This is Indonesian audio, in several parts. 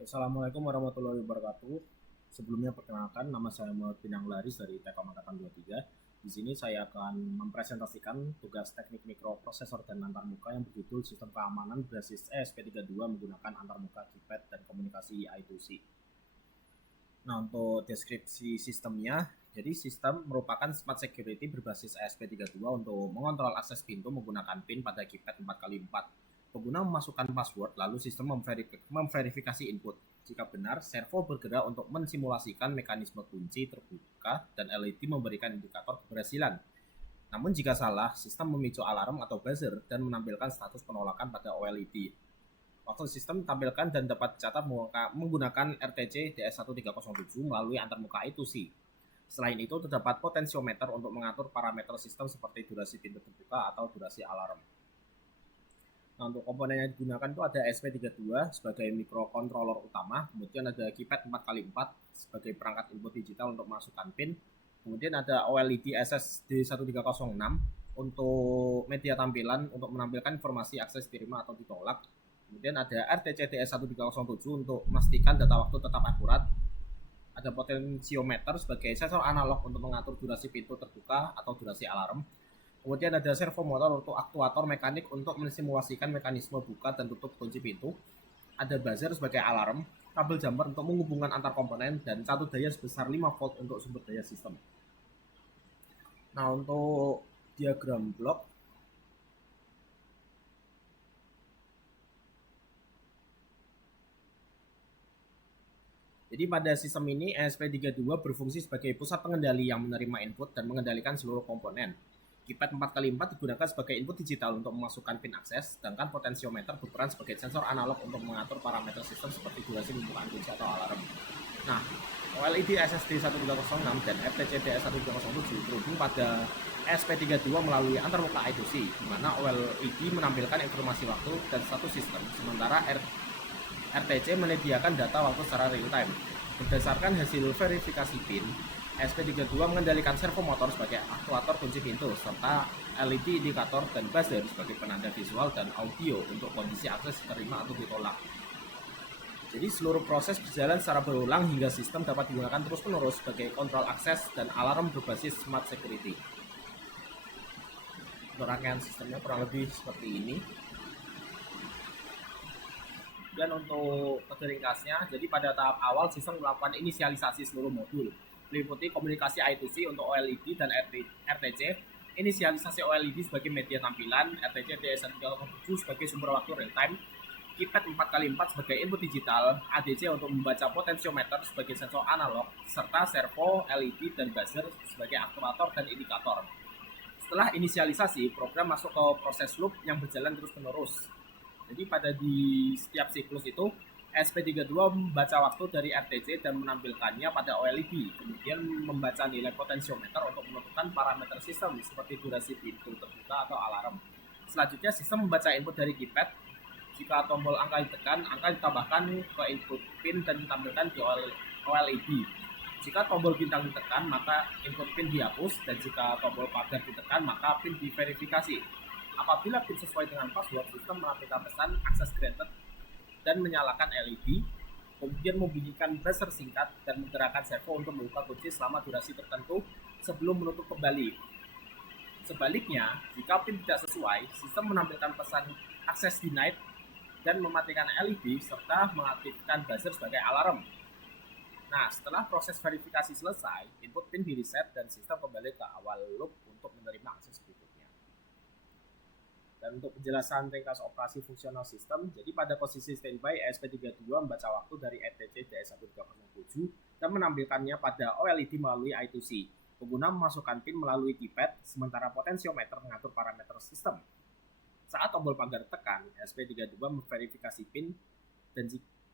Assalamualaikum warahmatullahi wabarakatuh. Sebelumnya perkenalkan, nama saya Muhammad Pinang Laris dari Telkom Angkatan 23. Di sini saya akan mempresentasikan tugas teknik mikroprosesor dan antarmuka yang berjudul Sistem Keamanan berbasis ESP32 menggunakan antarmuka keypad dan komunikasi I2C. Nah, untuk deskripsi sistemnya, jadi sistem merupakan smart security berbasis ESP32 untuk mengontrol akses pintu menggunakan PIN pada keypad 4x4. Pengguna memasukkan password, lalu sistem memverifikasi input. Jika benar, servo bergerak untuk mensimulasikan mekanisme kunci terbuka dan LED memberikan indikator keberhasilan. Namun jika salah, sistem memicu alarm atau buzzer dan menampilkan status penolakan pada OLED. Waktu sistem tampilkan dan dapat dicatat menggunakan RTC DS1307 melalui antarmuka I2C. Selain itu, terdapat potensiometer untuk mengatur parameter sistem seperti durasi pintu terbuka atau durasi alarm. Nah, untuk komponen yang digunakan itu ada ESP32 sebagai microcontroller utama, kemudian ada keypad 4x4 sebagai perangkat input digital untuk masukkan PIN, kemudian ada OLED SSD1306 untuk media tampilan untuk menampilkan informasi akses terima atau ditolak, kemudian ada RTC DS1307 untuk memastikan data waktu tetap akurat, ada potensiometer sebagai sensor analog untuk mengatur durasi pintu terbuka atau durasi alarm. Kemudian ada servo motor untuk aktuator mekanik untuk mensimulasikan mekanisme buka dan tutup kunci pintu. Ada buzzer sebagai alarm, kabel jumper untuk menghubungkan antar komponen, dan satu daya sebesar 5 volt untuk sumber daya sistem. Nah, untuk diagram blok, jadi pada sistem ini ESP32 berfungsi sebagai pusat pengendali yang menerima input dan mengendalikan seluruh komponen. Keypad 4x4 digunakan sebagai input digital untuk memasukkan PIN akses, sedangkan potensiometer berperan sebagai sensor analog untuk mengatur parameter sistem seperti durasi pembukaan kunci atau alarm. Nah, OLED SSD1306 dan RTC DS1307 terhubung pada ESP32 melalui antarmuka I2C, di mana OLED menampilkan informasi waktu dan status sistem, sementara RTC menyediakan data waktu secara real time. Berdasarkan hasil verifikasi PIN, ESP32 mengendalikan servo motor sebagai aktuator kunci pintu, serta LED indikator dan buzzer sebagai penanda visual dan audio untuk kondisi akses terima atau ditolak. Jadi seluruh proses berjalan secara berulang hingga sistem dapat digunakan terus-menerus sebagai kontrol akses dan alarm berbasis smart security. Untuk rangkaian sistemnya kurang lebih seperti ini. Dan untuk ringkasnya, jadi pada tahap awal sistem melakukan inisialisasi seluruh modul, meliputi komunikasi I2C untuk OLED dan RTC, inisialisasi OLED sebagai media tampilan, RTC DS1307 sebagai sumber waktu real time, keypad 4x4 sebagai input digital, ADC untuk membaca potensiometer sebagai sensor analog, serta servo, LED, dan buzzer sebagai aktuator dan indikator. Setelah inisialisasi, program masuk ke proses loop yang berjalan terus-menerus. Jadi pada di setiap siklus itu, ESP32 membaca waktu dari RTC dan menampilkannya pada OLED, kemudian membaca nilai potensiometer untuk menentukan parameter sistem seperti durasi pintu terbuka atau alarm. Selanjutnya, sistem membaca input dari keypad. Jika tombol angka ditekan, angka ditambahkan ke input PIN dan ditampilkan di OLED. Jika tombol bintang ditekan, maka input PIN dihapus, dan jika tombol pagar ditekan, maka PIN diverifikasi. Apabila PIN sesuai dengan password, sistem menampilkan pesan akses granted dan menyalakan LED, kemudian membunyikan buzzer singkat dan menggerakkan servo untuk membuka kunci selama durasi tertentu sebelum menutup kembali. Sebaliknya, jika PIN tidak sesuai, sistem menampilkan pesan akses denied dan mematikan LED serta mengaktifkan buzzer sebagai alarm. Nah, setelah proses verifikasi selesai, input PIN di-reset dan sistem kembali ke awal loop untuk menerima akses berikutnya. Dan untuk penjelasan ringkas operasi fungsional sistem, jadi pada posisi standby, ESP32 membaca waktu dari RTC DS1307 dan menampilkannya pada OLED melalui I2C. Pengguna memasukkan PIN melalui keypad, sementara potensiometer mengatur parameter sistem. Saat tombol pagar tekan, ESP32 memverifikasi PIN,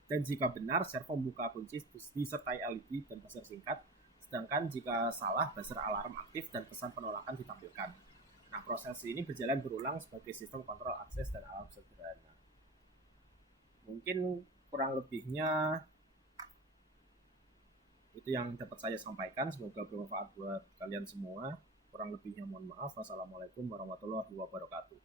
dan jika benar, servo membuka kunci disertai LED dan buzzer singkat, sedangkan jika salah, buzzer alarm aktif dan pesan penolakan ditampilkan. Nah, proses ini berjalan berulang sebagai sistem kontrol akses dan alarm sederhana. Mungkin kurang lebihnya itu yang dapat saya sampaikan. Semoga bermanfaat buat kalian semua. Kurang lebihnya mohon maaf. Wassalamualaikum warahmatullahi wabarakatuh.